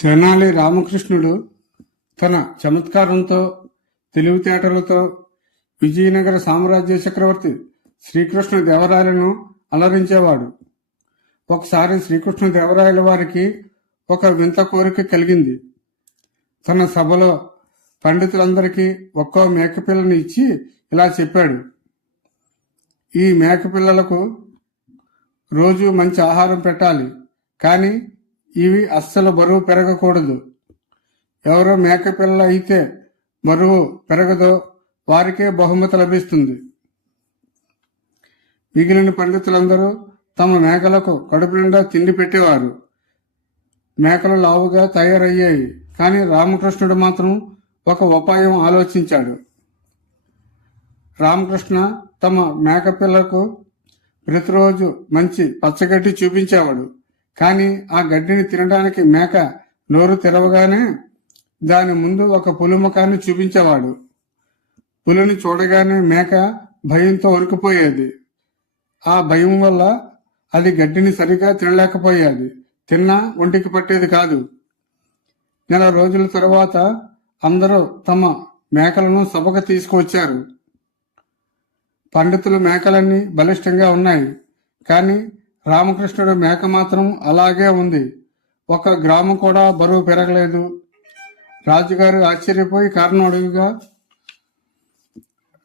తెనాలి రామకృష్ణుడు తన చమత్కారంతో తెలివితేటలతో విజయనగర సామ్రాజ్య చక్రవర్తి శ్రీకృష్ణ దేవరాయలను అలరించేవాడు. ఒకసారి శ్రీకృష్ణ దేవరాయల వారికి ఒక వింత కోరిక కలిగింది. తన సభలో పండితులందరికీ ఒక్కో మేకపిల్లని ఇచ్చి ఇలా చెప్పాడు. ఈ మేకపిల్లలకు రోజు మంచి ఆహారం పెట్టాలి. కానీ ఇవి అస్సలు బరువు పెరగకూడదు. ఎవరో మేకపిల్ల అయితే బరువు పెరగదో వారికే బహుమతి లభిస్తుంది. మిగిలిన పండితులందరూ తమ మేకలకు కడుపు నిండా తిండి పెట్టేవారు. మేకలు లావుగా తయారయ్యాయి కానీ రామకృష్ణుడు మాత్రం ఒక ఉపాయం ఆలోచించాడు. రామకృష్ణ తమ మేకపిల్లకు ప్రతిరోజు మంచి పచ్చగడ్డి చూపించేవాడు. కానీ ఆ గడ్డిని తినడానికి మేక నోరు తెరవగానే దాని ముందు ఒక పులి ముఖాన్ని చూపించేవాడు. పులిని చూడగానే మేక భయంతో వణికిపోయేది. ఆ భయం వల్ల అది గడ్డిని సరిగా తినలేకపోయేది. తిన్నా ఒంటికి పట్టేది కాదు. నెల రోజుల తరువాత అందరూ తమ మేకలను సభకు తీసుకువచ్చారు. పండితులు మేకలన్నీ బలిష్టంగా ఉన్నాయి. కానీ రామకృష్ణుడు మేక మాత్రం అలాగే ఉంది. ఒక గ్రామం కూడా బరువు పెరగలేదు. రాజుగారు ఆశ్చర్యపోయి కారణం అడుగుగా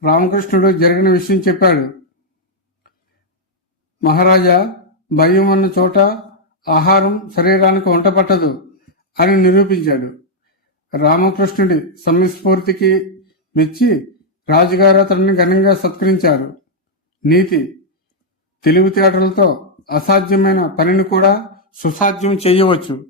రామకృష్ణుడు జరిగిన విషయం చెప్పాడు. మహారాజా భయం ఉన్న చోట ఆహారం శరీరానికి వంట పట్టదు అని నిరూపించాడు. రామకృష్ణుడి సమయస్ఫూర్తికి మెచ్చి రాజుగారు అతన్ని ఘనంగా సత్కరించారు. నీతి తెలివితేటలతో అసాధ్యమైన పనిని కూడా సుసాధ్యం చేయవచ్చు.